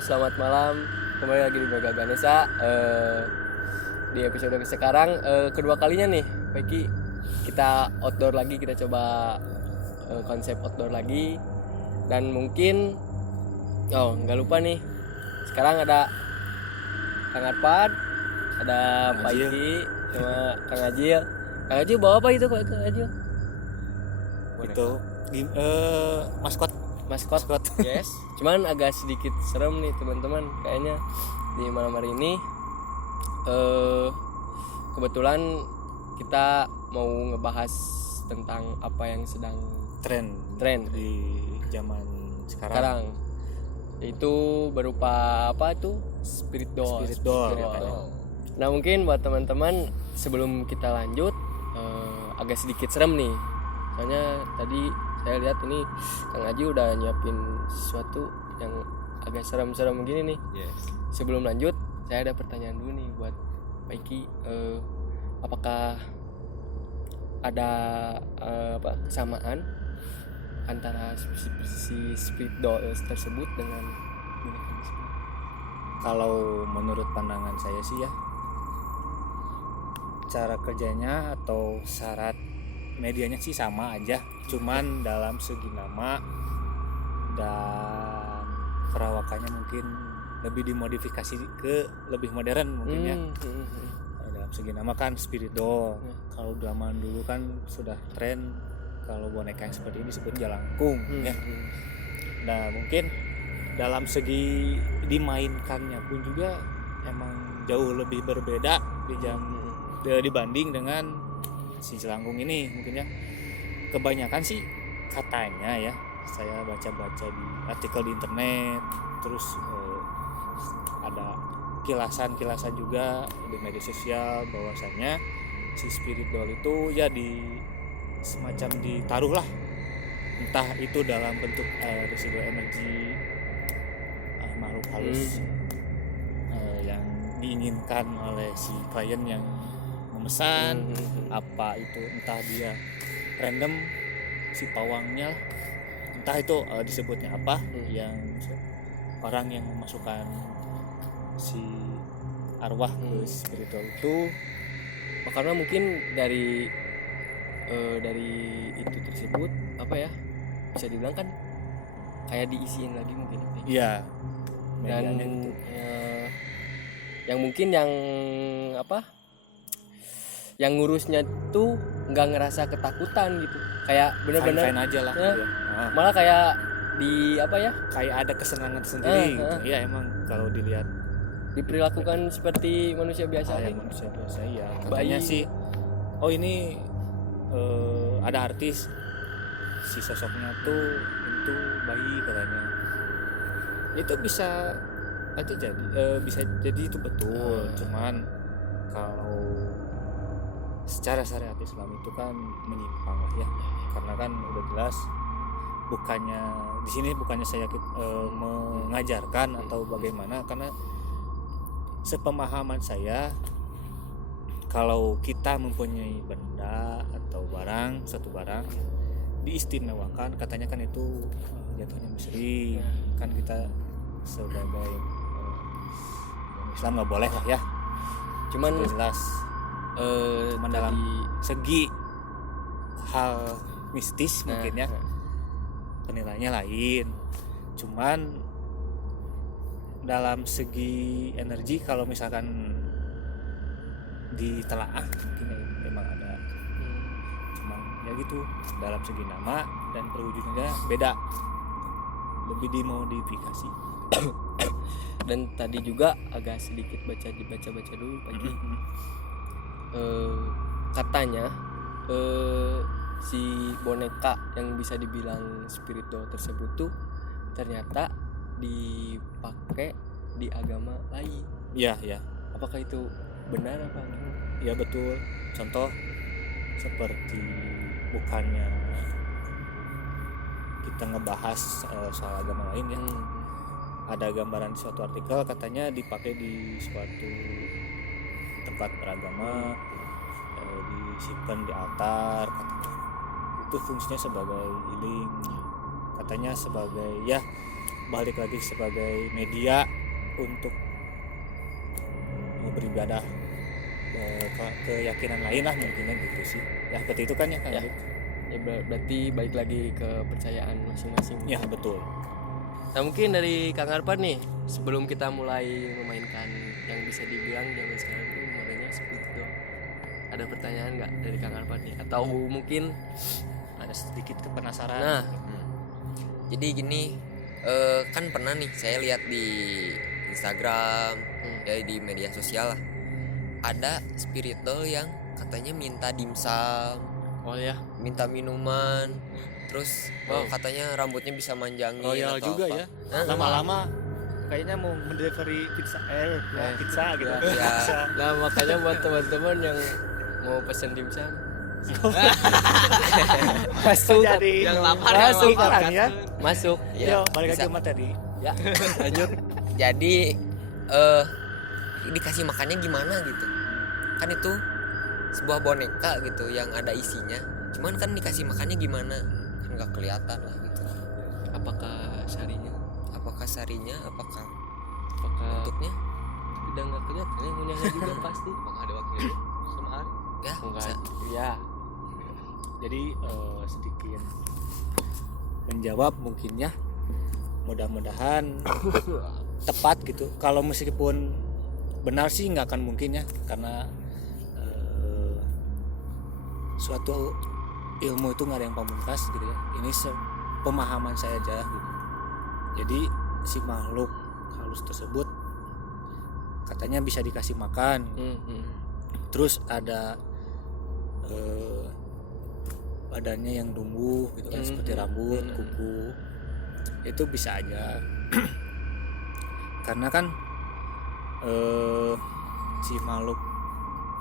selamat malam. Kembali lagi di Braga Ganesha. Di episode sekarang kedua kalinya nih, Peki, kita outdoor lagi, kita coba konsep outdoor lagi. Dan mungkin nggak lupa nih, sekarang ada Kang Arpad, ada Pak Iki, sama Kang Ajil. Kang Ajil bawa apa itu, Kang Ajil? Itu maskot. Yes. Cuman agak sedikit serem nih teman-teman, kayaknya di malam hari ini. Kebetulan kita mau ngebahas tentang apa yang sedang tren di zaman sekarang. Yaitu berupa apa itu? Spirit doll. Nah, mungkin buat teman-teman sebelum kita lanjut, agak sedikit serem nih. Soalnya tadi saya lihat ini Kang Aji udah nyiapin sesuatu yang agak serem-serem begini nih. Yes. Sebelum lanjut, saya ada pertanyaan dulu nih buat Pak Iki. Apakah ada kesamaan antara si spirit doll tersebut dengan boneka Disney? Kalau menurut pandangan saya sih ya, cara kerjanya atau syarat medianya sih sama aja, cuman dalam segi nama dan perawakannya mungkin lebih dimodifikasi ke lebih modern mungkin ya. Dalam segi nama kan spirit doll. Kalau zaman dulu kan sudah tren kalau boneka yang seperti ini disebut jalangkung ya. Nah, mungkin dalam segi dimainkannya pun juga emang jauh lebih berbeda dibanding dengan si jelangkung ini mungkin ya. Kebanyakan sih katanya ya, saya baca-baca di artikel di internet, terus ada kilasan juga di media sosial bahwasannya si spirit doll itu ya semacam ditaruh lah, entah itu dalam bentuk residual energi makhluk halus yang diinginkan oleh si klien yang memesan, apa itu entah dia random si pawangnya, entah itu disebutnya apa, yang orang yang memasukkan si arwah ke spiritual itu. Karena mungkin dari itu tersebut apa ya, bisa dibilang kan kayak diisiin lagi mungkin. Iya. Dan gitu. Yang mungkin yang ngurusnya tuh nggak ngerasa ketakutan gitu, kayak bener-bener fine aja lah ya. Malah kayak kayak ada kesenangan sendiri gitu. Ya emang kalau dilihat diperlakukan seperti manusia biasa ya, manusia biasa ya. Katanya sih ini ada artis si sosoknya tuh itu bayi katanya. Itu bisa aja jadi itu betul. Cuman kalau secara syariat Islam itu kan menyimpang lah ya, karena kan udah jelas bukannya saya mengajarkan atau bagaimana, karena sepemahaman saya kalau kita mempunyai benda atau suatu barang diistimewakan, katanya kan itu jatuhnya musyrik kan. Kita sebagai Islam nggak boleh lah ya, cuman jelas dalam segi hal mistis mungkin ya penilaiannya lain. Cuman dalam segi energi kalau misalkan ditelaah mungkin memang ada, cuman ya gitu, dalam segi nama dan perwujudannya beda, lebih dimodifikasi. Dan tadi juga agak sedikit baca dulu pagi. Katanya si boneka yang bisa dibilang spirit doll tersebut tuh ternyata dipakai di agama lain. Iya. Apakah itu benar apa gimana? Ya betul. Contoh seperti bukannya kita ngebahas soal agama lain ya. Ada gambaran di suatu artikel katanya dipakai di suatu tempat beragama, disimpan di altar katanya. Itu fungsinya sebagai healing, katanya sebagai ya balik lagi sebagai media untuk beribadah keyakinan lain lah mungkin gitu sih ya, seperti itu kan ya kan Ya. Ya berarti balik lagi ke kepercayaan masing-masing. ya betul. Nah mungkin dari Kang Arpan nih, sebelum kita mulai memainkan yang bisa dibilang zaman sekarang itu modenya speed doll, ada pertanyaan nggak dari Kang Arpan nih? Atau mungkin Ada sedikit kepenasaran. nah Jadi gini, kan pernah nih saya lihat di Instagram, ya di media sosial lah, ada spirit doll yang katanya minta dimsum, oh ya, minta minuman, terus katanya rambutnya bisa manjangin Royal atau juga apa. ya. Hah? Lama-lama kayaknya mau mendelivery pizza pizza gitu. Ya. Pizza. nah makanya buat teman-teman yang mau pesen dimsum masuk Jadi yang lapar, masuk yang lapar. orang ya. masuk Ya, Yo, balik bisa. lagi sama tadi. ya lanjut. Jadi dikasih makannya gimana gitu, kan itu sebuah boneka gitu yang ada isinya, cuman kan dikasih makannya gimana kan nggak kelihatan lah gitu. Apakah sarinya, Apakah sarinya, apakah apakah bentuknya udah nggak kelihatan ya, ngunyahnya juga pasti. Apakah ada wakil sama Ari? ya Enggak, bisa. ya Jadi sedikit menjawab mungkin ya. Mudah-mudahan tepat gitu. Kalau meskipun benar sih nggak akan mungkin ya, karena suatu ilmu itu nggak ada yang pamungkas gitu ya. Ini pemahaman saya aja gitu. Jadi si makhluk halus tersebut katanya bisa dikasih makan, terus ada badannya yang tumbuh gitu kan, seperti rambut, kuku, itu bisa aja. Karena kan si makhluk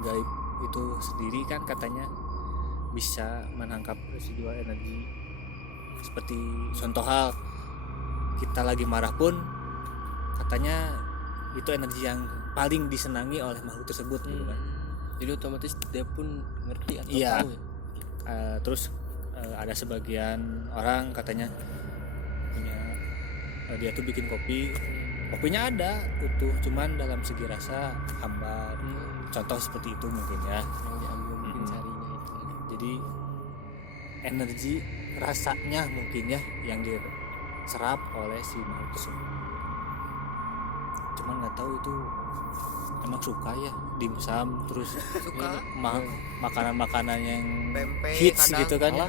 gaib itu sendiri kan katanya bisa menangkap residual energi. Seperti contoh hal kita lagi marah pun katanya itu energi yang paling disenangi oleh makhluk tersebut gitu kan. Jadi otomatis dia pun ngerti atau Iya. tahu ya? Terus ada sebagian orang katanya punya dia tuh bikin kopinya ada utuh, cuman dalam segi rasa hambar. Contoh seperti itu mungkin ya. Yang diambil mungkin sarinya itu. Jadi energi rasanya mungkin ya yang diserap oleh si makhluk tersebut. Cuman nggak tahu itu emang suka ya dimsum, terus Suka. makanan-makanan yang Pempek hits kadang. gitu kan ya.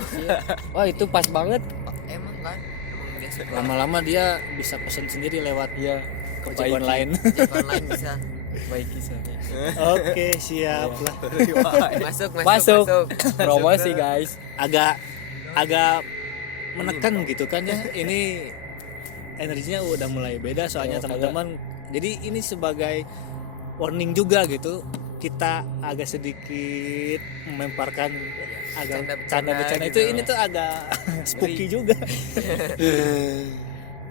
Wah itu pas banget. Emang kan emang dia suka. Lama-lama dia bisa pesen sendiri lewat Iya. ojek online. Ojek online bisa. Baik kisahnya. Oke, siap lah. Masuk. Promosi guys. Agak menekan gitu kan ya. Ini energinya udah mulai beda soalnya Oh, teman-teman. Jadi ini sebagai warning juga gitu. Kita agak sedikit mememparkan agak Bercanda-bercanda canda-bercanda gitu. itu, ini tuh agak spooky juga.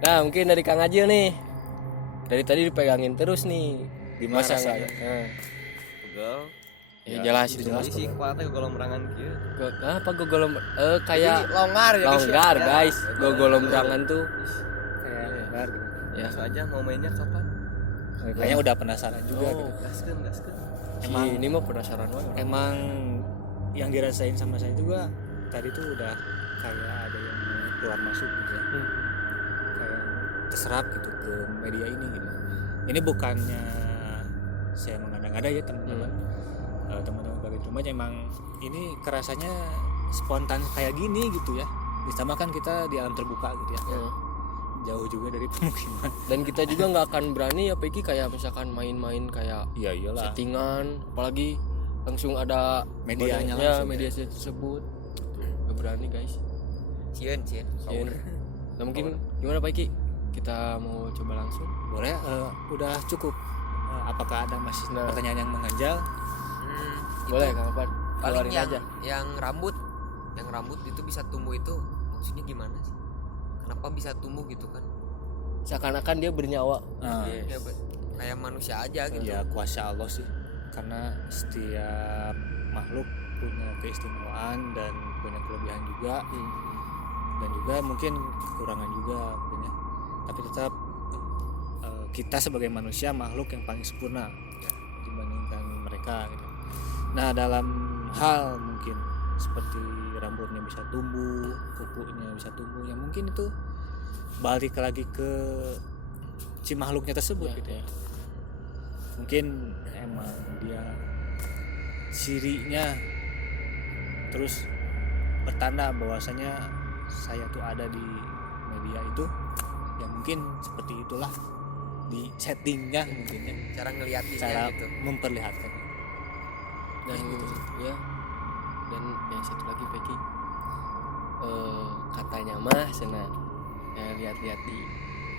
Nah mungkin dari Kang Ajil nih. Dari tadi dipegangin terus nih. Gimana Masa rasanya? nggak? Google. Ya, jelas itu. Jelas sih kuatnya golong merangan kieu. Apa gue golom kayak longgar ya guys. longgar guys. Gue golom berangan tuh. Kayak lebar gitu. Ya. Langsung aja mau mainnya kapan? Kayaknya udah penasaran juga gitu. Gaskeun. Emang Ini mah penasaran banget. emang yang dirasain sama saya juga tadi tuh udah kayak ada yang keluar masuk gitu ya. Kayak terserap gitu ke media ini gitu. Ini bukannya saya mengada-ngada ya teman-teman. Teman-teman bagi rumah emang ini kerasanya spontan kayak gini gitu ya. Ditambah kan kita di alam terbuka gitu ya. Jauh juga dari pemukiman. Dan kita juga nggak akan berani ya Peki kayak misalkan main-main kayak Iya iyalah. settingan, apalagi langsung ada Medianya badannya, langsung, media tersebut. Nggak berani guys. Cieun. Nah mungkin gimana Pak Iki? Kita mau coba langsung. Boleh udah cukup. Apakah ada masih Nah. pertanyaan yang mengganjal? Boleh Kang Arpan? Paling Keluarin yang aja. yang rambut itu bisa tumbuh itu maksudnya gimana sih? Kenapa bisa tumbuh gitu kan? Seakan-akan dia bernyawa. Ya, kayak manusia aja gitu. Ya kuasa Allah sih, karena setiap makhluk punya keistimewaan dan punya kelebihan juga, dan juga mungkin kekurangan juga mungkin ya. tapi tetap kita sebagai manusia makhluk yang paling sempurna dibandingkan mereka gitu. Nah dalam hal mungkin seperti rambutnya bisa tumbuh, kukunya bisa tumbuh, yang mungkin itu balik lagi ke si makhluknya tersebut gitu ya. Mungkin emang dia cirinya terus bertanda bahwasanya saya tuh ada di media itu, ya mungkin seperti itulah di settingnya mungkin ya, Cara ngeliatinnya cara gitu. memperlihatkan. Dan ya dan yang satu lagi Peki, katanya mah senang saya lihat-lihat di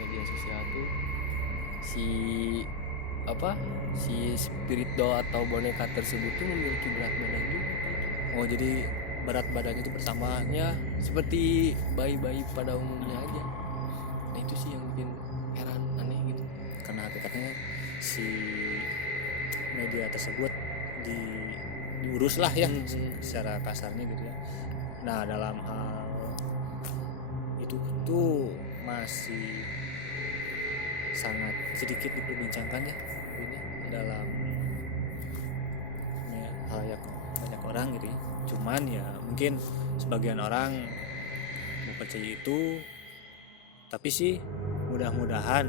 media sosial tuh si spirit doll atau boneka tersebut tuh memiliki berat badan juga. Oh jadi berat badannya itu bertambah. Ya seperti bayi-bayi pada umumnya aja. Nah itu sih yang bikin heran, aneh gitu. Karena hakikatnya si media tersebut diurus lah ya secara kasarnya gitu ya. Nah dalam hal itu tuh masih sangat sedikit diperbincangkan ya ini dalam ya, halayak banyak orang gitu ya. Cuman ya mungkin sebagian orang mempercayai itu, tapi sih mudah-mudahan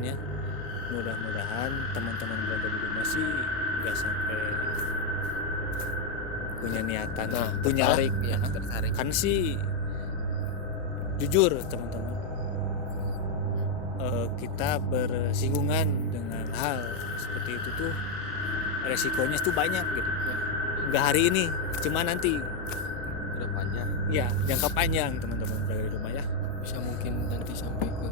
teman-teman berada di rumah sih nggak sampai punya niatan, punya tertarik ya. Tertarik. kan sih jujur teman-teman, kita bersinggungan dengan hal seperti itu tuh resikonya tuh banyak gitu. Nggak hari ini, cuma nanti Kedepannya ya jangka panjang teman-teman berada di rumah ya. Bisa mungkin nanti sampai ke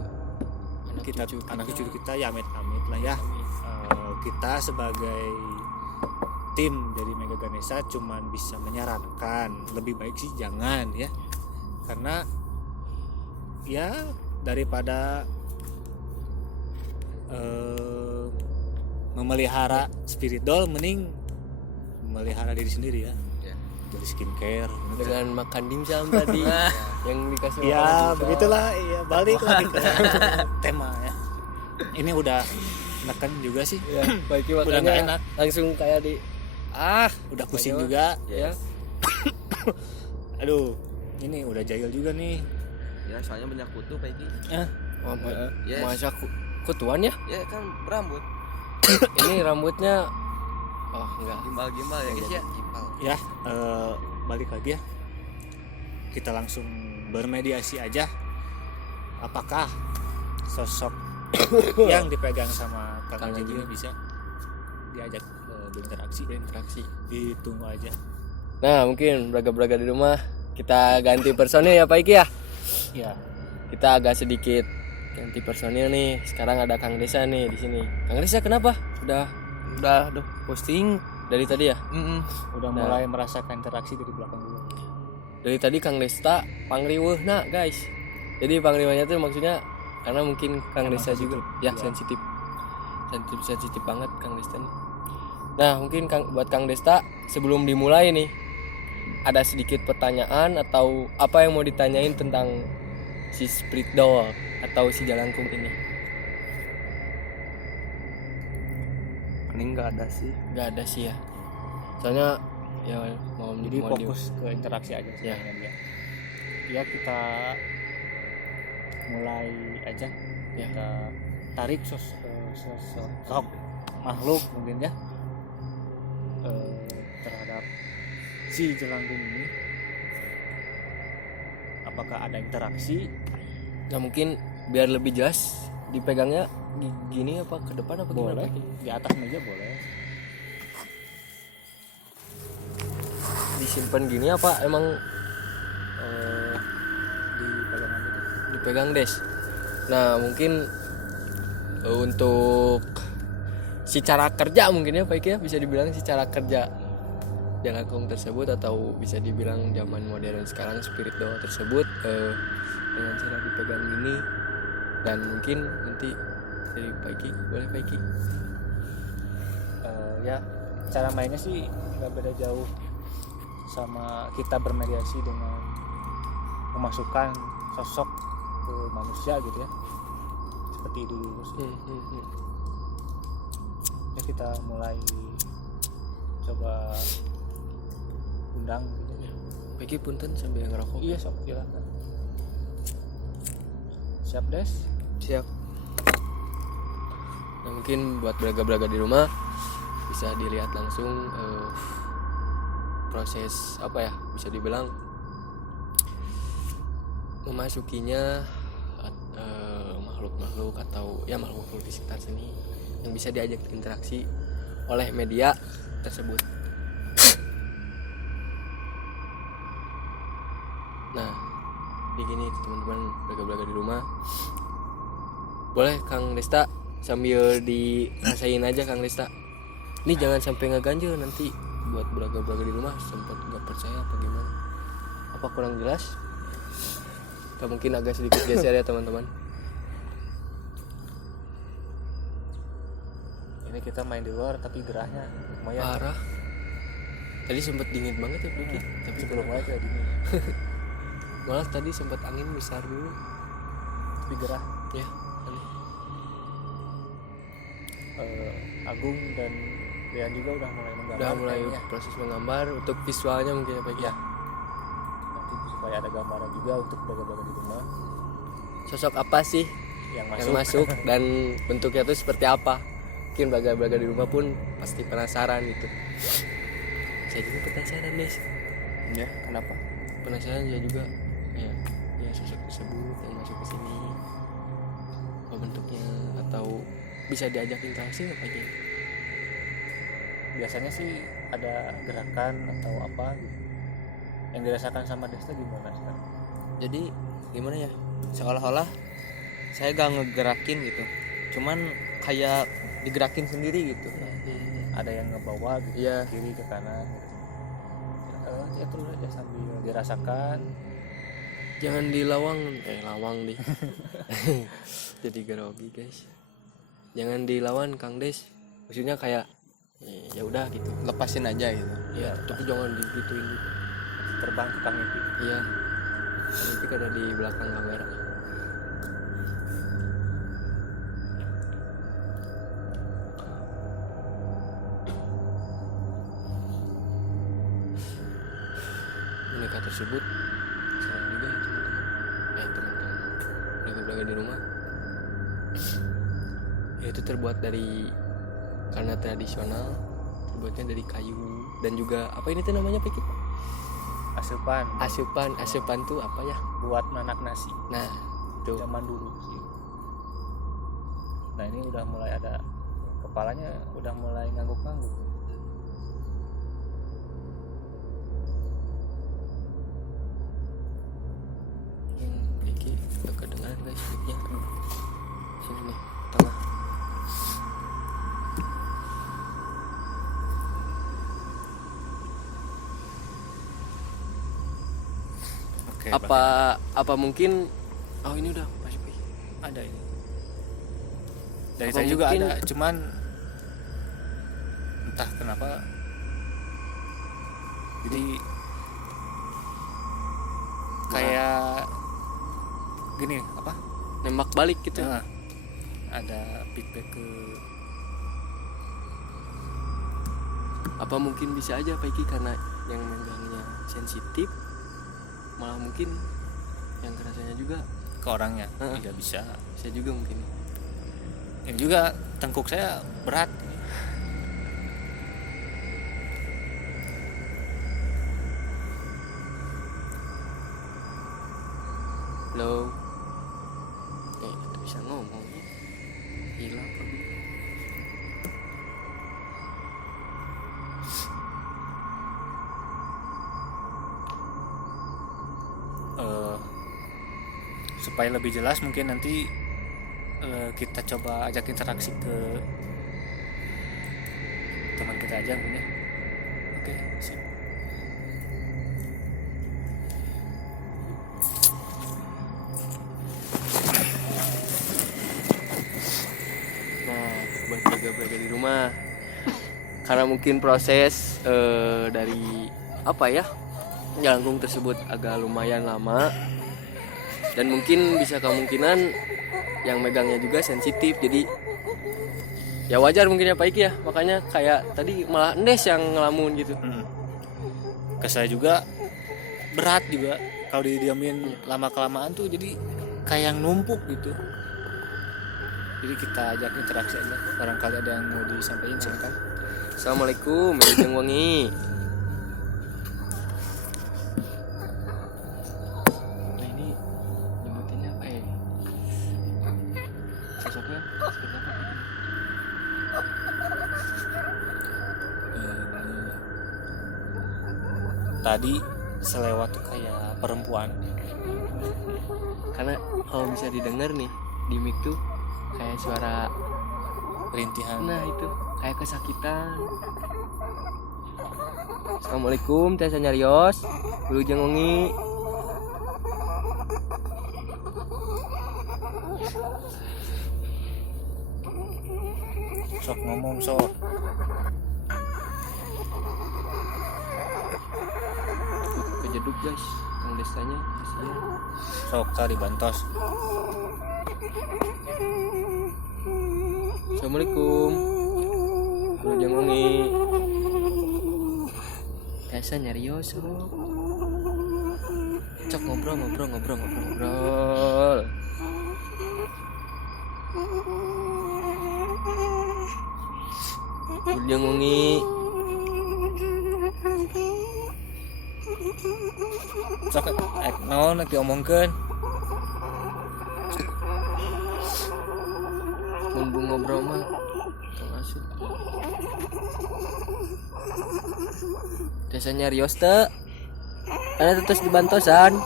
Anak cucu kita ya amit-amit lah ya. Kita sebagai tim dari Mega Ganesha cuman bisa menyarankan lebih baik sih jangan ya, karena ya daripada memelihara spirit doll mending memelihara diri sendiri ya. Jadi skincare dengan makan dimsum tadi yang dikasih ya makan dimsum. begitulah ya, balik lagi ke tema ya. Ini udah neken juga sih Ya, Peki udah nggak makanya enak, langsung kayak udah pusing Ayo. juga ya. aduh ini udah jahil juga nih ya soalnya banyak kutu Peggy. Yes. Masa kutuan ya? Ya kan berambut, Ini rambutnya enggak. gimbal-gimbal ya guys ya. ya. Balik lagi ya, kita langsung bermediasi aja. Apakah sosok yang dipegang sama Kang Haji ini bisa diajak berinteraksi? Ditunggu aja. Nah, mungkin beraga-beraga di rumah kita ganti personil ya Pak Iki ya. Ya, Kita agak sedikit ganti personil nih. Sekarang ada Kang Desa nih di sini. Kang Desa kenapa? Udah posting dari tadi ya? udah mulai merasakan interaksi dari belakang dulu. Dari tadi Kang Desta pangriweuhna guys. Jadi pangriwanya tuh maksudnya karena mungkin Kang Emang Desa juga ya sensitif banget Kang Desta nih. Nah mungkin buat Kang Desta sebelum dimulai nih ada sedikit pertanyaan atau apa yang mau ditanyain tentang si Spirit Doll atau si Jalangkung ini? Paling nggak ada sih. Nggak ada sih ya. Soalnya ya mau Jadi fokus ke interaksi aja sih Ya. dengan dia. Ya kita mulai aja. Ya. Kita tarik sosok makhluk mungkin ya terhadap si Jelangkung ini. Apakah ada interaksi? Nah mungkin biar lebih jelas dipegangnya gini apa ke depan apa gimana? Boleh. Pak Iki? Di atas meja boleh. Disimpan gini apa emang Dipegang aja deh. dipegang des? Nah mungkin untuk si cara kerja mungkin ya Pak Iki ya, bisa dibilang si cara kerja Jalangkung tersebut atau bisa dibilang zaman modern sekarang spirit doll tersebut dengan cara dipegang gini, dan mungkin nanti dari Pak Iki boleh Pak Iki. Ya cara mainnya sih nggak beda jauh sama kita bermediasi dengan memasukkan sosok ke manusia gitu ya. seperti itu dulu sih. Ya kita mulai coba undang gitu ya. Peki punten sambil ngerokok. Iya sok silakan. Siap Des? Siap. Nah, mungkin buat belaga-belaga di rumah bisa dilihat langsung proses apa ya, bisa dibilang memasukinya makhluk-makhluk atau ya makhluk-makhluk di sekitar sini yang bisa diajak interaksi oleh media tersebut. Nah, begini teman-teman belaga-belaga di rumah. Boleh Kang Desta sambil dirasain aja Kang Desta. Ini jangan sampai ngeganjel nanti buat belaga-belaga di rumah sempat nggak percaya apa gimana. Apa kurang jelas? Atau mungkin agak sedikit geser ya teman-teman. Ini kita main di luar tapi gerahnya lumayan. Parah. Tadi sempat dingin banget ya Piki. Tapi Sebelum mulai kayak gini. malah tadi sempat angin besar dulu. Tapi gerah. Ya, aneh. Agung dan Rian juga udah mulai menggambar. Udah mulai kayaknya. proses menggambar untuk visualnya mungkin ya Piki. Ya. Nanti supaya ada gambaran juga untuk belaga-belaga di rumah Sosok apa sih yang yang masuk dan bentuknya itu seperti apa? Mungkin belaga-belaga di rumah pun pasti penasaran gitu. Saya juga penasaran deh. Ya, kenapa? Penasaran saya juga. Ya sosok tersebut yang masuk ke sini. Apa bentuknya atau bisa diajak interaksi nggak Pak? Biasanya sih ada gerakan atau apa gitu. Yang dirasakan sama Desta gimana sekarang? Jadi gimana ya, seolah-olah saya gak ngegerakin gitu, cuman kayak digerakin sendiri gitu. Ada yang ngebawa gitu, Iya. kiri ke kanan gitu. Ya terus aja sambil dirasakan. Jangan dilawang, lawang deh. Jadi grogi guys. Jangan dilawan Kang Des. Maksudnya kayak ya udah gitu. Lepasin aja gitu. Ya, tapi jangan digituin gitu. Terbang ke Kang Epi. Iya. Nanti ada di belakang kamera. Boneka tersebut serem juga ya teman-teman. Belaga-belaga di rumah. Ya itu terbuat dari karena tradisional, terbuatnya dari kayu dan juga apa ini tuh namanya Peki? Asupan tuh apa ya? Buat nanak nasi. Nah, tuh. Zaman dulu sih. Nah ini udah mulai ada, kepalanya udah mulai ngangguk-ngangguk. Peki udah kedengaran guys mic-nya. Sini nih, tengah. Oke, Apa mungkin ini udah masih Peki. ada ini? Dari Apa saya juga mungkin- ada, cuman entah kenapa. Jadi kayak gini apa? Nembak balik gitu. Nah, ada feedback ke Apa mungkin bisa aja Peki karena yang megangnya sensitif, malah mungkin yang kerasanya juga ke orangnya. Heeh. Tidak bisa. bisa juga mungkin. Ini juga tengkuk saya berat. Halo. Itu bisa ngomong. Hilang pergi. Supaya lebih jelas mungkin nanti kita coba ajak interaksi ke teman kita aja mungkin ya. Oke, sip. Nah, buat belaga-belaga di rumah. Karena mungkin proses dari apa ya? Jelangkung tersebut agak lumayan lama. Dan mungkin bisa kemungkinan yang megangnya juga sensitif, jadi ya wajar mungkin ya Pak Iki ya, makanya kayak tadi malah Ndes yang ngelamun gitu. Ke saya juga berat juga kalau didiamin lama kelamaan tuh, jadi kayak yang numpuk gitu. Jadi kita ajak interaksi aja, barangkali ada yang mau disampaikan, silakan. Assalamualaikum, Wilujeng Wengi. Nah ini nyebutinnya apa ya? Sosoknya seperti apa? Tadi selewat tuh kayak perempuan, Karena kalau bisa didengar nih di mic tuh kayak suara, rintihan. nah itu kayak kesakitan. Assalamualaikum, Teh Nyarios, Wilujeng Wengi. Sok ngomong sok. Kejeduk guys, Kang Destanya kasihan. Sok tadi bantos. Assalamualaikum, Wilujeng Wengi. Teh Nyarios, sok. Cok ngobrol. Wilujeng Wengi. Sok naon nanti omongkeun. Mun bu ngobrol mah tong asup. Desa Nyarios teh ada terus dibantosan.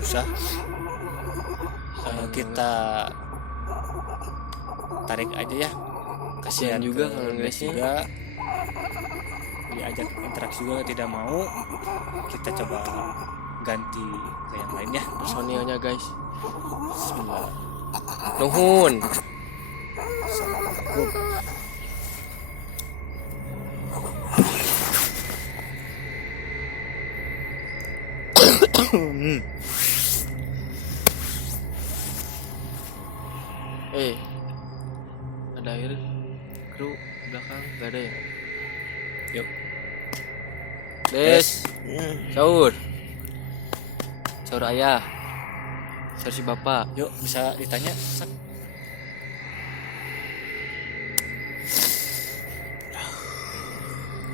Susah. Kita tarik aja ya. Kasihan juga ke kalau Ndes Ndesnya. juga. Diajak interaksi juga tidak mau. Kita coba ganti ke yang lain ya. Personilnya guys. Bismillah. Nuhun. Assalamualaikum. Ada air kru belakang gak ada ya? Yuk. Des, sahur ayah, sahur si bapak. Yuk bisa ditanya. Sak.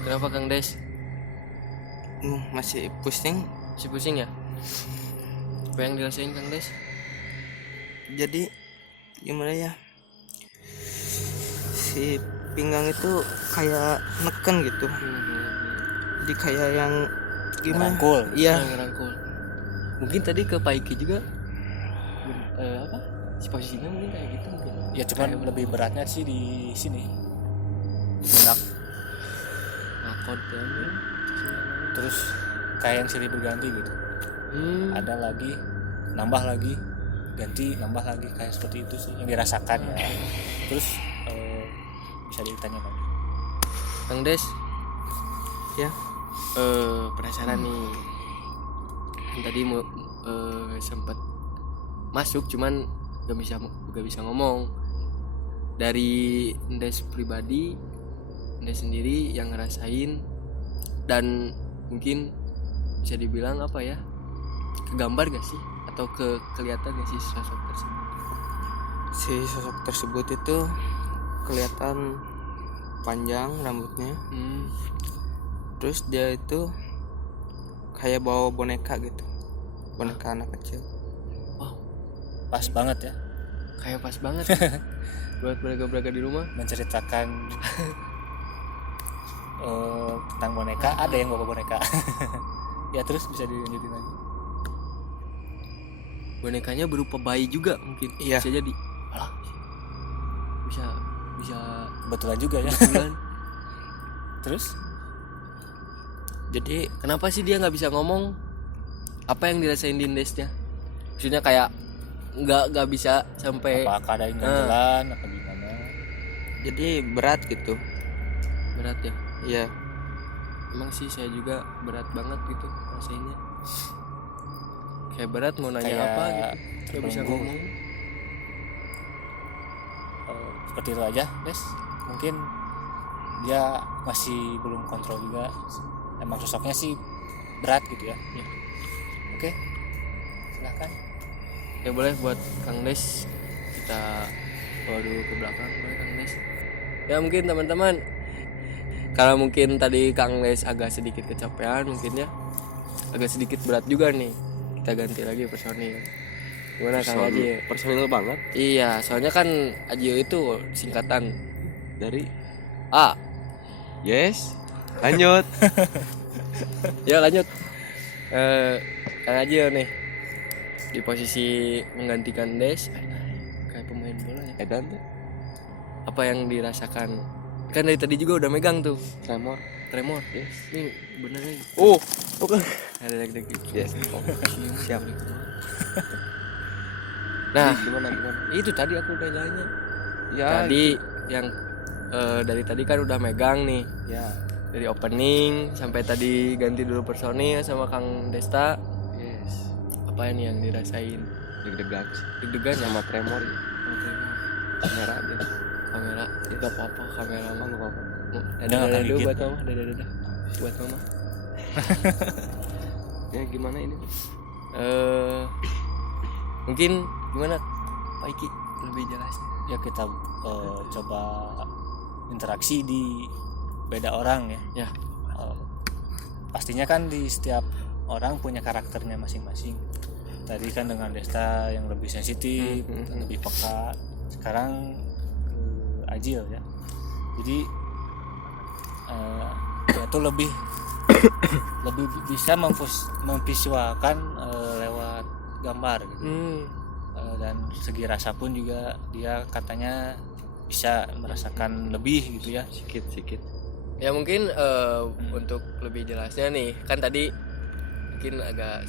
Kenapa Kang Des? Masih pusing. Si pusing ya? Apa yang dirasain Kang Des? Jadi gimana ya, si pinggang itu kayak neken gitu, jadi kayak yang gimana? Ngerangkul. Iya. Ngerangkul. Mungkin tadi ke Pak Iki juga apa? Si posisinya mungkin kayak gitu mungkin. Ya cuman lebih beratnya sih di sini. Benak. Nakod ya. Terus kayak yang silih berganti gitu. Ada lagi, nambah lagi, ganti, nambah lagi, kayak seperti itu sih yang dirasakan ya. Terus bisa ditanya Bang. Kang Des, Ya. penasaran nih. Kan tadi mau sempat masuk cuman gak bisa ngomong. Dari Ndes pribadi, Ndes sendiri yang ngerasain dan mungkin bisa dibilang apa ya, kegambar gak sih atau kelihatan gak sih sosok tersebut? Si sosok tersebut itu kelihatan panjang rambutnya, terus dia itu kayak bawa boneka gitu, boneka anak kecil. Pas banget ya Kayak pas banget buat beraga-beraga di rumah. menceritakan tentang boneka. Ada yang bawa boneka. Ya terus bisa dilanjutin lagi. Bonekanya berupa bayi juga mungkin. Iya. Bisa jadi. Alah. Bisa Kebetulan juga ya. kebetulan. Terus Jadi kenapa sih dia nggak bisa ngomong? Apa yang dirasain di Ndesnya? Maksudnya kayak nggak bisa sampai apakah ada yang ganjelan apa gimana? Jadi berat gitu. berat ya. Iya. Emang sih saya juga berat banget gitu rasainnya. Kayak berat mau nanya Kayak apa gitu. Gak bisa terbelenggu. ngomong. Seperti itu aja Des, mungkin dia masih belum kontrol juga, emang sosoknya sih berat gitu ya. Ya. Oke, silahkan. Ya boleh buat Kang Des kita bawa dulu ke belakang, boleh Kang Des. Ya mungkin teman-teman, kalau mungkin tadi Kang Des agak sedikit kecapean mungkin ya, agak sedikit berat juga nih, kita ganti lagi personil. Gimana Kang Aji? Personil banget Iya, soalnya kan Ajio itu singkatan dari A. yes. Lanjut. Ya lanjut. Kang Ajio nih di posisi menggantikan Des, kayak pemain bola ya. Edan tuh Apa yang dirasakan? Kan dari tadi juga udah megang tuh tremor. tremor. Yes. Ini bener ya. Oh, bukan. Ada deg-deg gitu. Yes. Siap. Nah, Gimana? itu tadi aku udah nanya. Ya, Tadi yang dari tadi kan udah megang nih. ya. Dari opening sampai tadi ganti dulu personil sama Kang Desta. Yes. Apa nih yang dirasain? Deg-degan Deg-degan sama tremor ya. Oke. Kamera deh. Kamera itu apa kamera mah Enggak apa-apa. dadah akan dulu gigit. buat mama dadah buat mama. Ya gimana ini? Mungkin gimana Pak Iki lebih jelas. Ya kita coba interaksi di beda orang ya. Ya. Pastinya kan di setiap orang punya karakternya masing-masing. Tadi kan dengan Desta yang lebih sensitif, lebih peka. Sekarang ke Ajil ya. Jadi dia tuh lebih bisa memvisualkan lewat gambar gitu. Dan segi rasa pun juga dia katanya bisa merasakan lebih gitu ya, Sikit. Ya mungkin untuk lebih jelasnya nih kan tadi mungkin agak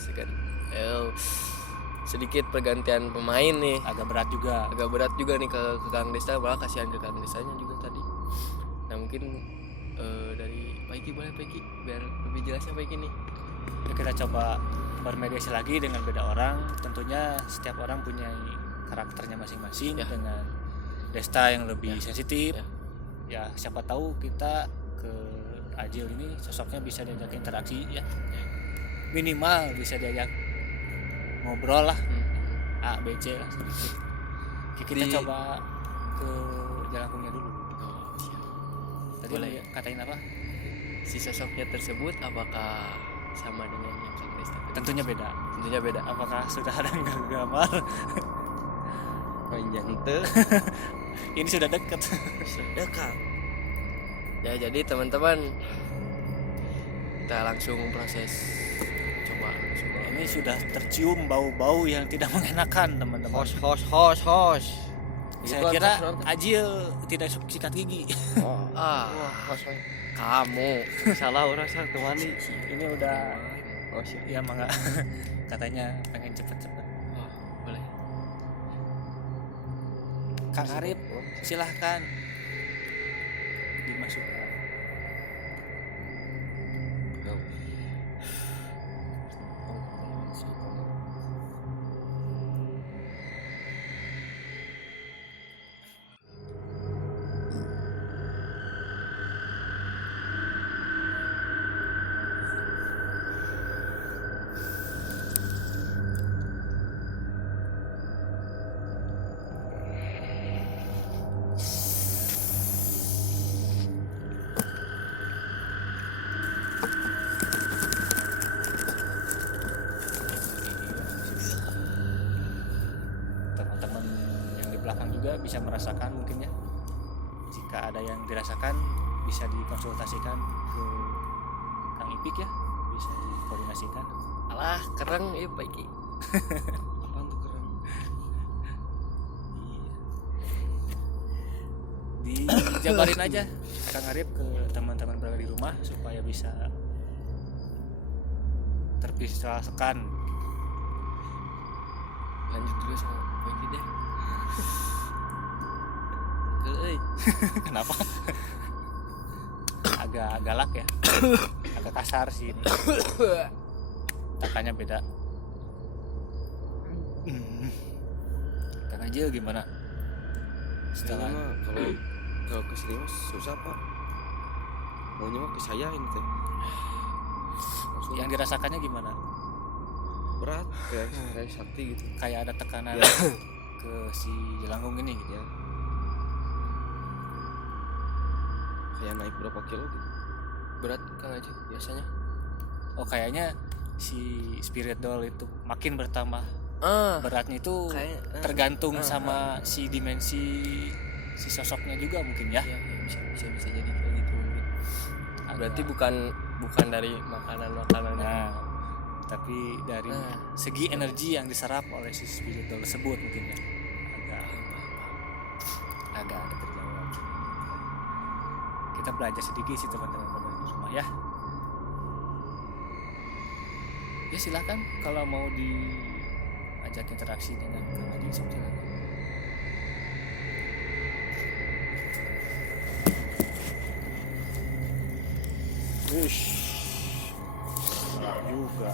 sedikit pergantian pemain nih, agak berat juga. agak berat juga nih ke Kang Desta, malah kasihan ke Kang Destanya juga tadi. Nah mungkin dari Pak Iki boleh Pak Iki biar lebih jelasnya Pak Iki nih. Ya, kita coba bermediasi lagi dengan beda orang. Tentunya setiap orang punya karakternya masing-masing. Ya. Dengan Desta yang lebih sensitif. Ya. Ya siapa tahu kita ke Ajil ini sosoknya bisa diajak interaksi ya. Minimal bisa diajak ngobrol lah. A, B, C lah sedikit. Kita coba ke Jalangkungnya dulu. Tadi Boleh. lu katain apa? Si sosoknya tersebut apakah sama dengan yang Kang Desta tadi? Tentunya beda. Tentunya beda. Apakah sudah ada yang gambar? Panjang teu. Ini sudah dekat. Dekat. Ya jadi teman-teman kita langsung proses, coba langsung. Ini sudah tercium bau-bau yang tidak mengenakan, teman-teman. Host. Saya kira Ajil tidak sikat gigi. Oh. Host kamu Salah orang salah kemana? Ini udah Oh siap. ya mangga. Katanya pengen cepet-cepet. boleh. Kang Arif, silahkan dimasukkan. Teman-teman yang di belakang juga bisa merasakan mungkin ya. Jika ada yang dirasakan bisa dikonsultasikan ke Kang Ipik ya, bisa dikoordinasikan. Alah keren ya Pak Iki. Apaan tuh keren? Dijabarin aja Kang Arif ke teman-teman berada di rumah supaya bisa tervisualkan. Lanjut dulu sama Pak Iki deh. Kenapa? Agak galak ya, agak kasar sih ini. Takanya beda. Kang Ajil gimana Setelah setelah mah kalau kesini mah susah pak. Maunya mah ke saya ini teh. Langsung yang dirasakannya gimana? berat kayak sakti gitu. Kayak ada tekanan ke si Jelangkung ini gitu Ya. Kayak naik berapa kilo gitu. Berat Kang aja biasanya. Oh kayaknya si spirit doll itu makin bertambah beratnya itu Kayak tergantung sama si dimensi si sosoknya juga mungkin ya. ya, bisa jadi kayak gitu mungkin. Berarti bukan dari makanan-makanannya. Nah, tapi dari segi energi yang diserap oleh si spirit doll tersebut mungkin ya agak terjawab. Kita belajar sedikit sih teman-teman pada di rumah ya. Ya silakan kalau mau diajak interaksi dengan Kang Adi silakan. Wush, juga.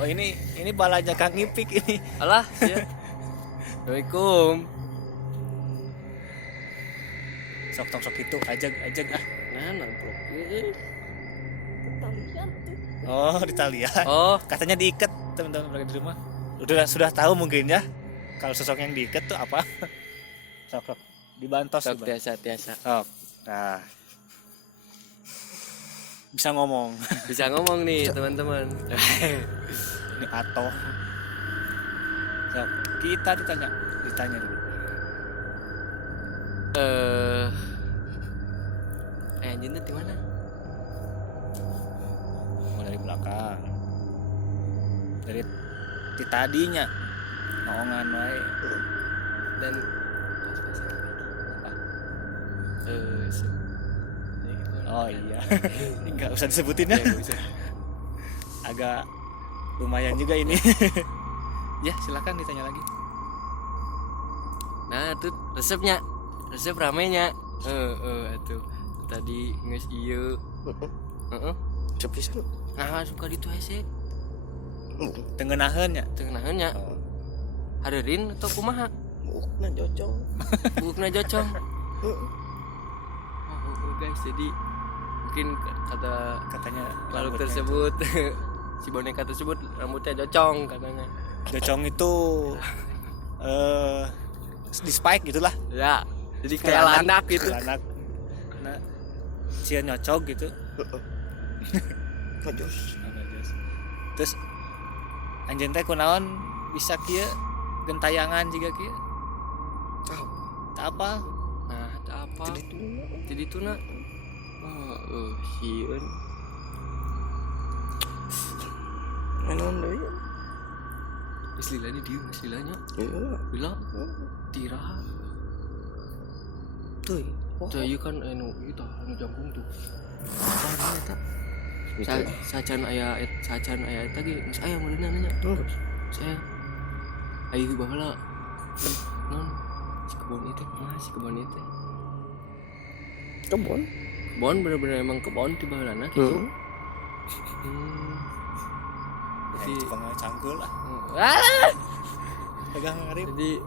Oh ini balanya Kang Ipik ini. Alah, ya. Assalamualaikum. Sok itu ajak ah. Nah, namplok. Oh di talian. Oh, Katanya diikat teman-teman di rumah. Sudah tahu mungkin ya. Kalau sosok yang diikat tuh apa? Sok dibantos. sok biasa. Sok. Nah. Bisa ngomong. Bisa ngomong nih, teman-teman. Ini atau. Sok, kita ditanya dulu. Anjing tuh di mana? Mau dari belakang. Dari tadinya naongan wae. Dan Oh iya. Enggak usah disebutin ya. bisa. Agak lumayan juga ini. Ya, silakan ditanya lagi. Nah, tuh resep ramenya. Tuh. Tadi geus ieu. Heeh. Sepisan. Nah, suka ditu hese. Tengenaheun nya. Tengenaheun nya. Harerin atau kumaha? Bukna cocok. Bukna jocong. Guys, jadi mungkin Katanya makhluk rambutnya tersebut si boneka tersebut rambutnya jocong katanya. Jocong itu di spike gitulah. Ya, jadi kayak landak gitu. Anak. Nah, sia nyocok gitu. Ngajos. Terus anjeun teh kunaon bisa kieu gentayangan juga kieu? Tak apa. Nah, ada apa? Jadi tuna. Sieun. Naon deui? Istilahnya dia, istilahnya. Iya. Bila tiraha. Tuh. Jadi kan anu itu anu jangkung tuh. Sacan aya eta ge geus aya mulina nanya. Saya ayo baheula. Non si kebon itu. Kebon bener-bener emang kebon di baheulana gitu. Jadi cangkul lah. Pegang ngarip. Jadi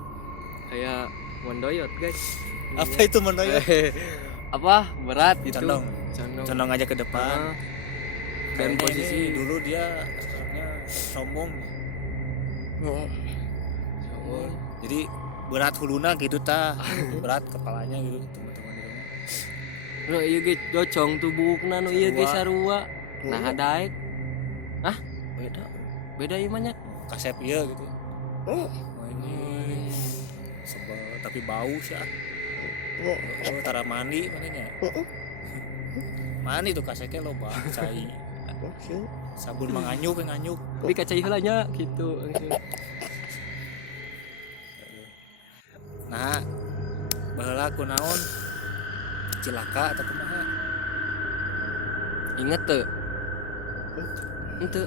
kayak mondoyot guys. Apa itu mendoyot? Apa berat gitu. Condong aja ke depan. Dan posisi dulu dia orangnya sombong. Jadi berat huluna gitu tah. Berat kepalanya gitu teman-teman di rumah. no ieu ge jocong tubuhna nu ieu ge sarua. Nah daek. Hah? Beda ieu mah nya. Kasep ieu gitu. Oh ini sebel tapi bau sih ah. Oh tara mandi manehnya. Mandi tuh kaseknya loba cai. Sabun manganyuk. Tapi kacai heula nya gitu. Nah, baheula kunaon? Cilaka atau kumaha? Inget teu? Henteu.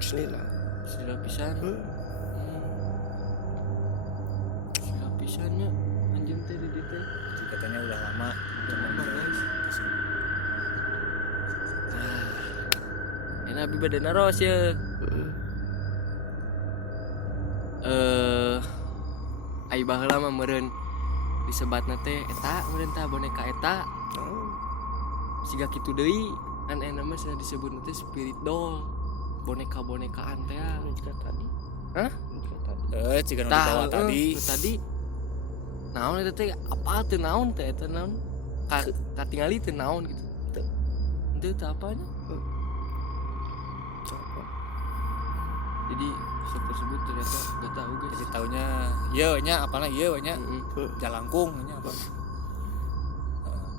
Sila pisan. Sila pisannya anjing teh di dieu teh. Jadi katanya udah lama Apa guys? Enak abi badan naros ya. Ai baheula mah meureun disebatna teh eta meureun tah boneka eta. Siga kitu deui kan mah cenah disebutna teh spirit doll. Boneka-bonekaan teh tadi. Hah? jika nu dibawa tadi Tadi naon eta teh apa teh naon teh eta naon? Katingali teh naon gitu. Teu teu apanya? Jadi sok tersebut ternyata gak tahu guys. jadi taunya ieu nya apana ieu nya jalangkung nya apa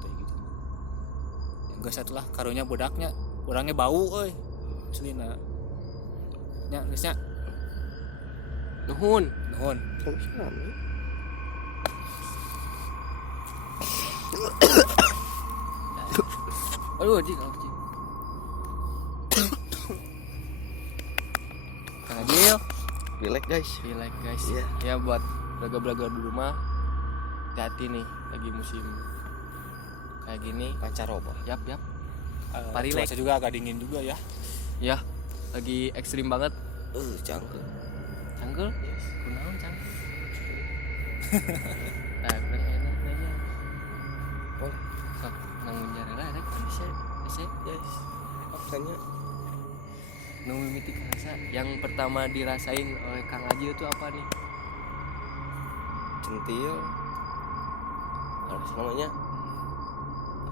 kayak gitu yang geus atulah karunya budaknya urangnya bau euy aslina nya geus nya Nuhun. nuhun Aduh anjing anjing. Kang Adil, Relax guys. relax guys. Iya. Ya buat belaga-belaga di rumah, hati-hati nih lagi musim kayak gini. Pancaroba. Yap. Parilek juga agak dingin juga ya Ya, lagi ekstrim banget. Cangkel. Cangkel? Kunaon cangkel? Nah, kurang enak aja. Boleh. Sok nanggung jarela rek bisa. Yes. Apanya? Nu mimiti rasa yang pertama dirasain oleh Kang Aji itu apa nih? Centil. Harus namanya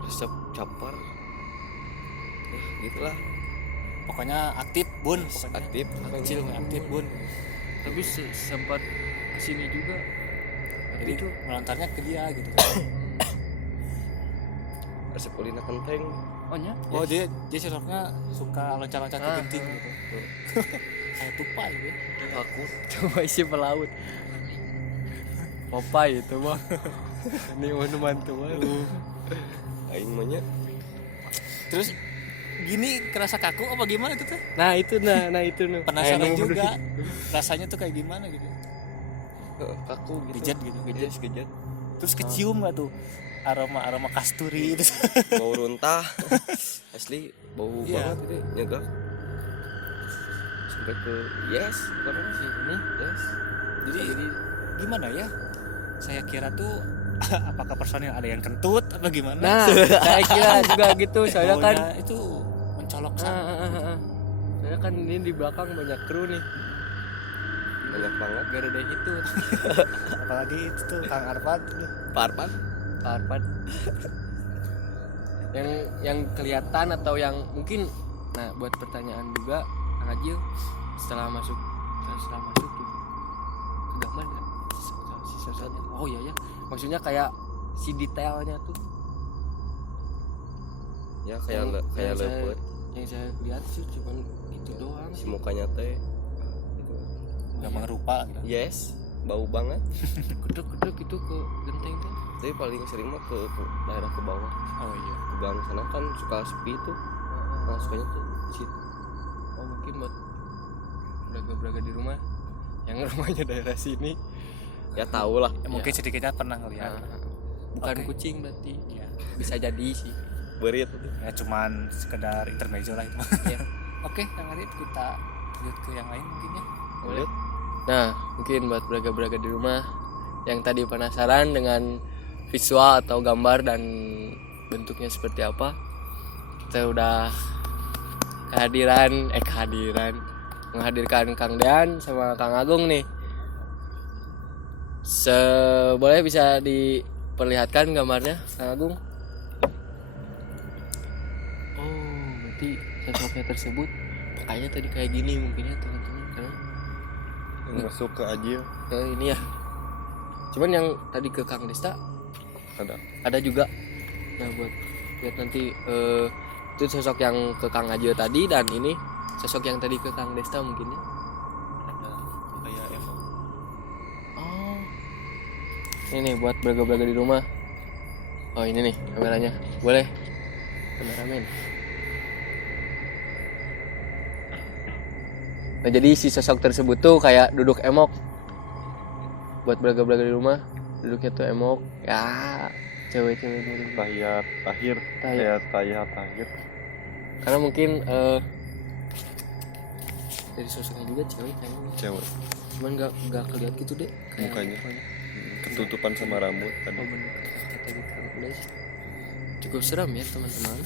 resep capar. Gitulah. pokoknya aktif bun pokoknya Aktif. kecil aktif bun Tapi sempat kesini juga. jadi itu melontarnya ke dia gitu Resep kuliner kenteng. oh nya? oh dia sosoknya suka loncat-loncat ke genting gitu kayak tupai ya Aku Coba isi pelaut. Popeye itu mah. Ini minuman tua. aing mah nya terus gini kerasa kaku apa gimana tuh teh Nah itu nih. penasaran juga rasanya tuh kayak gimana gitu kaku gitu. Pijat gitu. Yes, pijat. terus kecium gak tuh aroma kasturi itu Bau runtah. Asli bau Iya. banget itu nyegak. Sampai ke yes, bukan Si ini yes. jadi gimana ya saya kira tuh apakah personil ada yang kentut apa gimana Nah, saya kira juga gitu. Soalnya kan Baunya itu mencolok sana Soalnya kan ini di belakang banyak kru nih. Banyak banget. Gak ada itu. apalagi itu tuh Kang Arfad Parpan. Parpad. yang kelihatan atau yang mungkin buat pertanyaan juga Kang Ajil setelah masuk tuh ke gambar ya si sosoknya. Oh iya ya. Maksudnya kayak si detailnya tuh Ya kayak yang leopard. yang saya lihat sih cuman gitu doang Si mukanya teh gitu. gampang rupa gitu Yes, bau banget. gedek itu ke genteng tuh. Tapi paling sering mah ke daerah ke bawah. oh iya Ke gang sana kan suka sepi tuh. Nah, sukanya tuh di situ. Oh mungkin buat belaga-belaga di rumah yang rumahnya daerah sini. Ya tahu lah. ya, mungkin sedikitnya pernah ngelihat Bukan Oke. kucing berarti. ya. Bisa jadi sih. Berit. ya cuman sekedar intermezzo lah itu Ya. oke Kang Arif kita lanjut ke yang lain mungkin ya Boleh. Nah, mungkin buat belaga-belaga di rumah yang tadi penasaran dengan visual atau gambar dan bentuknya seperti apa, kita udah menghadirkan Kang Dean sama Kang Agung nih. Boleh bisa diperlihatkan gambarnya Kang Agung? Oh, berarti sosoknya tersebut pakainya tadi kayak gini mungkin ya teman-teman, karena Masuk ke Ajil ini ya. Cuman yang tadi ke Kang Desta ada juga. Nah buat lihat nanti itu sosok yang ke Kang Ajo tadi dan ini sosok yang tadi ke Kang Desta mungkin ya. ada kayak emang Oh. Ini nih buat belaga-belaga di rumah. Oh ini nih kameranya. Boleh. Kameramen. Nah jadi si sosok tersebut tuh kayak duduk emok buat belaga-belaga di rumah. duduknya tuh emok ya, cewek-cewek dulu. Tahiyat akhir, Tahiyat. tahiyat. Karena mungkin dari sosoknya juga cewek kayaknya, Cewek cuman nggak kelihatan gitu deh kayak Mukanya. mukanya. ketutupan sama rambut Oh tadi. bener kata gitu. Udah sih. Cukup seram ya teman-teman.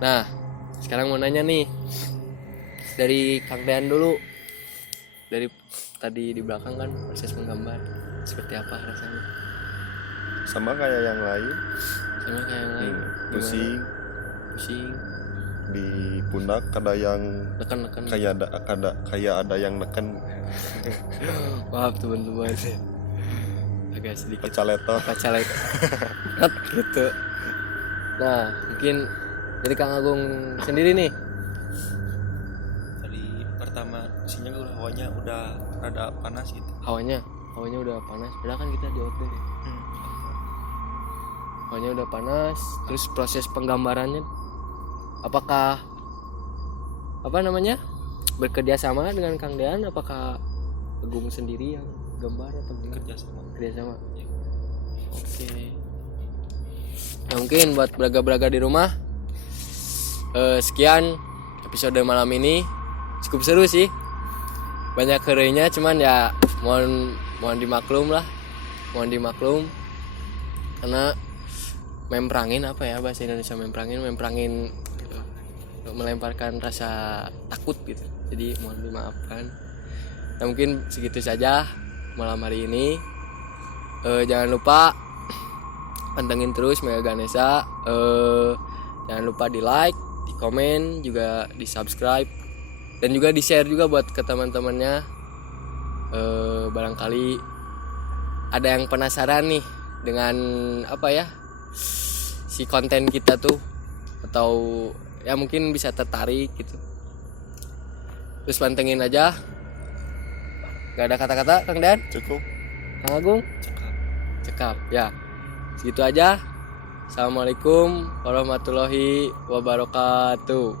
Nah sekarang mau nanya nih dari Kang Dean dulu, dari tadi di belakang kan proses menggambar seperti apa rasanya? Sama kayak yang lain, Sama kayak yang lain. pusing Pusing, di pundak, ada yang neken-neken. kayak ada yang neken, Maaf teman-teman. Agak sedikit pecaletot. pacalet gitu. Nah mungkin dari Kang Agung sendiri nih. Tadi pertama sinyal hawanya udah rada panas gitu. Hawanya udah panas, padahal kan kita di outdoor ya. Hawanya udah panas, terus proses penggambarannya apakah apa namanya bekerja sama dengan Kang Dean, apakah Agung sendiri yang gambar atau gimana? Kerja sama. Oke. Nah, mungkin buat beraga-beraga di rumah, sekian episode malam ini, cukup seru sih, banyak herenya, cuman ya mohon dimaklum karena memprangin apa ya bahasa Indonesia, memprangin melemparkan rasa takut gitu, jadi mohon dimaafkan. Nah mungkin segitu saja malam hari ini. Jangan lupa pantengin terus Mega Ganesha, jangan lupa di like, di komen, juga di subscribe, dan juga di share juga buat ke teman-temannya. Barangkali ada yang penasaran nih dengan apa ya si konten kita tuh, atau ya mungkin bisa tertarik gitu, terus pantengin aja. Gak ada kata-kata Kang Dan, Cukup. Kang Agung, cekap ya, segitu aja. Assalamualaikum warahmatullahi wabarakatuh.